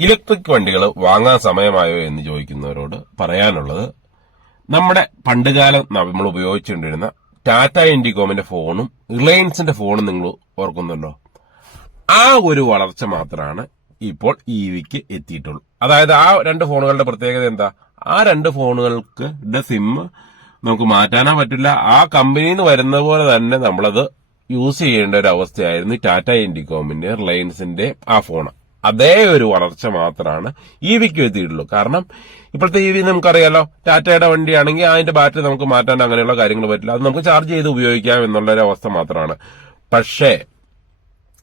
Electric വണ്ടികൾ വാങ്ങാൻ സമയമായോ എന്ന് ചോദിക്കുന്നവരോട് പറയാനുള്ളത്, നമ്മുടെ പണ്ടുകാലം നമ്മൾ ഉപയോഗിച്ചുകൊണ്ടിരുന്ന ടാറ്റ ഇൻഡികോമിന്റെ ഫോണും റിലയൻസിന്റെ ഫോണും നിങ്ങൾ ഓർക്കുന്നുണ്ടോ? ആ ഒരു വളർച്ച മാത്രമാണ് ഇപ്പോൾ ഇവിക്ക് എത്തിയിട്ടുള്ളൂ. അതായത് ആ രണ്ട് ഫോണുകളുടെ പ്രത്യേകത എന്താ? ആ രണ്ട് ഫോണുകൾക്ക് സിം നമുക്ക് മാറ്റാനോ പറ്റില്ല. ആ കമ്പനിയിൽ നിന്ന് വരുന്ന പോലെ തന്നെ നമ്മളത് യൂസ് ചെയ്യേണ്ട ഒരു അവസ്ഥയായിരുന്നു ടാറ്റ ഇൻഡികോമിന്റെ റിലയൻസിന്റെ ആ ഫോൺ. അതേ ഒരു വളർച്ച മാത്രമാണ് ഇവിക്ക് എത്തിയിട്ടുള്ളൂ. കാരണം ഇപ്പോഴത്തെ ഇവി നമുക്കറിയാലോ, ടാറ്റയുടെ വണ്ടിയാണെങ്കിൽ അതിന്റെ ബാറ്ററി നമുക്ക് മാറ്റാൻ അങ്ങനെയുള്ള കാര്യങ്ങൾ പറ്റില്ല. അത് നമുക്ക് ചാർജ് ചെയ്ത് ഉപയോഗിക്കാം എന്നുള്ളൊരു അവസ്ഥ മാത്രമാണ്. പക്ഷേ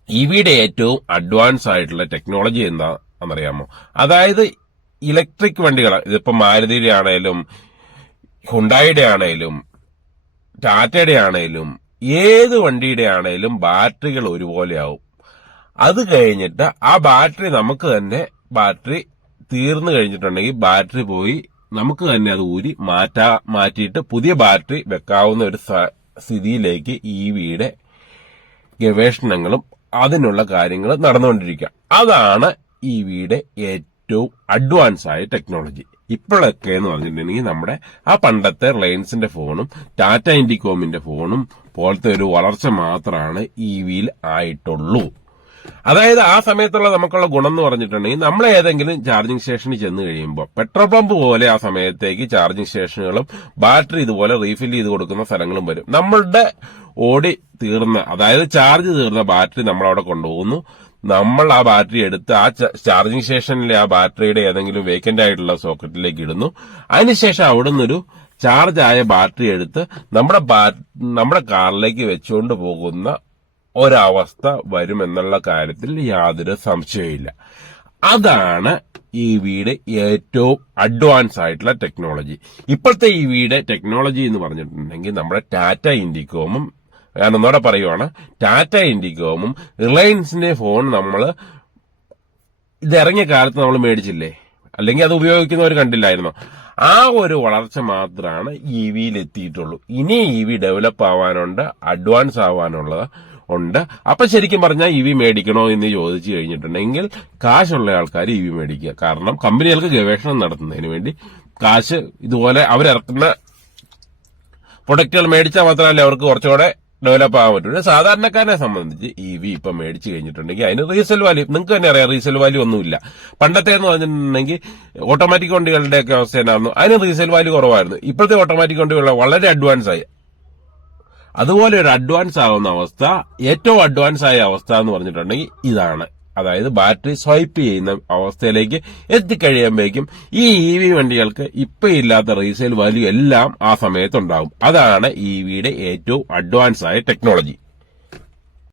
ഇവിയുടെ ഏറ്റവും അഡ്വാൻസ് ആയിട്ടുള്ള ടെക്നോളജി എന്താണെന്നറിയാമോ? അതായത് ഇലക്ട്രിക് വണ്ടികൾ, ഇതിപ്പോ മാരുതിയുടെ ആണേലും ഹുണ്ടായിയുടെ ആണേലും ടാറ്റയുടെ ആണേലും ഏത് വണ്ടിയുടെ ആണേലും ബാറ്ററികൾ ഒരുപോലെയാവും. അത് കഴിഞ്ഞിട്ട് ആ ബാറ്ററി നമുക്ക് തന്നെ, ബാറ്ററി തീർന്നു കഴിഞ്ഞിട്ടുണ്ടെങ്കിൽ ബാറ്ററി പോയി നമുക്ക് തന്നെ അത് ഊരി മാറ്റിയിട്ട് പുതിയ ബാറ്ററി വെക്കാവുന്ന ഒരു സ്ഥിതിയിലേക്ക് ഇവിയുടെ ഗവേഷണങ്ങളും അതിനുള്ള കാര്യങ്ങൾ നടന്നുകൊണ്ടിരിക്കുക. അതാണ് ഇവിയുടെ ഏറ്റവും അഡ്വാൻസ് ആയ ടെക്നോളജി. ഇപ്പോഴൊക്കെ എന്ന് പറഞ്ഞിട്ടുണ്ടെങ്കിൽ നമ്മുടെ ആ പണ്ടത്തെ റിലയൻസിന്റെ ഫോണും ടാറ്റ ഇൻഡികോമിന്റെ ഫോണും പോലത്തെ ഒരു വളർച്ച മാത്രമാണ് ഇവിയിൽ ആയിട്ടുള്ളൂ. അതായത് ആ സമയത്തുള്ള നമുക്കുള്ള ഗുണം എന്ന് പറഞ്ഞിട്ടുണ്ടെങ്കിൽ, നമ്മൾ ഏതെങ്കിലും ചാർജിങ് സ്റ്റേഷനിൽ ചെന്ന് കഴിയുമ്പോൾ പെട്രോൾ പമ്പ് പോലെ ആ സമയത്തേക്ക് ചാർജിങ് സ്റ്റേഷനുകളും ബാറ്ററി ഇതുപോലെ റീഫിൽ ചെയ്ത് കൊടുക്കുന്ന സ്ഥലങ്ങളും വരും. നമ്മളുടെ ഓടി തീർന്ന, അതായത് ചാർജ് തീർന്ന ബാറ്ററി നമ്മളവിടെ കൊണ്ടുപോകുന്നു. നമ്മൾ ആ ബാറ്ററി എടുത്ത് ആ ചാർജിങ് സ്റ്റേഷനിലെ ആ ബാറ്ററിയുടെ ഏതെങ്കിലും വേക്കന്റ് ആയിട്ടുള്ള സോക്കറ്റിലേക്ക് ഇടുന്നു. അതിനുശേഷം അവിടെ നിന്നൊരു ചാർജ് ആയ ബാറ്ററി എടുത്ത് നമ്മുടെ കാറിലേക്ക് വെച്ചുകൊണ്ട് പോകുന്ന ഒരവസ്ഥ വരുമെന്നുള്ള കാര്യത്തിൽ യാതൊരു സംശയമില്ല. അതാണ് ഇവിയുടെ ഏറ്റവും അഡ്വാൻസ് ആയിട്ടുള്ള ടെക്നോളജി. ഇപ്പോഴത്തെ ഇവിയുടെ ടെക്നോളജി എന്ന് പറഞ്ഞിട്ടുണ്ടെങ്കിൽ നമ്മുടെ ടാറ്റ ഇൻഡികോമും, ഞാൻ ഒന്നോടെ പറയുവാണ്, ടാറ്റ ഇൻഡികോമും റിലയൻസിന്റെ ഫോൺ നമ്മൾ ഇതിറങ്ങിയ കാലത്ത് നമ്മൾ മേടിച്ചില്ലേ, അല്ലെങ്കിൽ അത് ഉപയോഗിക്കുന്നവർ കണ്ടില്ലായിരുന്നോ? ആ ഒരു വളർച്ച മാത്രമാണ് ഇവിയിൽ എത്തിയിട്ടുള്ളൂ. ഇനി ഇവി ഡെവലപ്പ് ആവാനുണ്ട്, അഡ്വാൻസ് ആവാനുള്ളത് ഉണ്ട്. അപ്പൊ ശരിക്കും പറഞ്ഞാൽ ഇവി മേടിക്കണോ എന്ന് ചോദിച്ചു കഴിഞ്ഞിട്ടുണ്ടെങ്കിൽ കാശുള്ള ആൾക്കാർ ഇവി മേടിക്കുക. കാരണം കമ്പനികൾക്ക് ഗവേഷണം നടത്തുന്നതിന് വേണ്ടി കാശ് ഇതുപോലെ അവരിറക്കുന്ന പ്രൊഡക്റ്റുകൾ മേടിച്ചാൽ മാത്രമല്ല അവർക്ക് കുറച്ചുകൂടെ ഡെവലപ്പ് ആകാൻ പറ്റുള്ളൂ. സാധാരണക്കാരനെ സംബന്ധിച്ച് ഇവി ഇപ്പൊ മേടിച്ചു കഴിഞ്ഞിട്ടുണ്ടെങ്കിൽ അതിന് റീസെൽ വാല്യൂ, നിങ്ങൾക്ക് തന്നെ അറിയാം, റീസെൽ വാല്യൂ ഒന്നുമില്ല. പണ്ടത്തെ എന്ന് പറഞ്ഞിട്ടുണ്ടെങ്കിൽ ഓട്ടോമാറ്റിക് വണ്ടികളുടെയൊക്കെ അവസ്ഥ എന്നായിരുന്നു, അതിന് റീസെൽ വാല്യൂ കുറവായിരുന്നു. ഇപ്പോഴത്തെ ഓട്ടോമാറ്റിക് വണ്ടികൾ വളരെ അഡ്വാൻസ് ആയി. അതുപോലെ ഒരു അഡ്വാൻസ് ആവുന്ന അവസ്ഥ, ഏറ്റവും അഡ്വാൻസ് ആയ അവസ്ഥ എന്ന് പറഞ്ഞിട്ടുണ്ടെങ്കിൽ ഇതാണ്. അതായത് ബാറ്ററി സ്വൈപ്പ് ചെയ്യുന്ന അവസ്ഥയിലേക്ക് എത്തിക്കഴിയുമ്പോഴേക്കും ഈ ഇവി വണ്ടികൾക്ക് ഇപ്പൊ ഇല്ലാത്ത റീസെയിൽ വാല്യൂ എല്ലാം ആ സമയത്തുണ്ടാകും. അതാണ് ഇവിയുടെ ഏറ്റവും അഡ്വാൻസ് ആയ ടെക്നോളജി.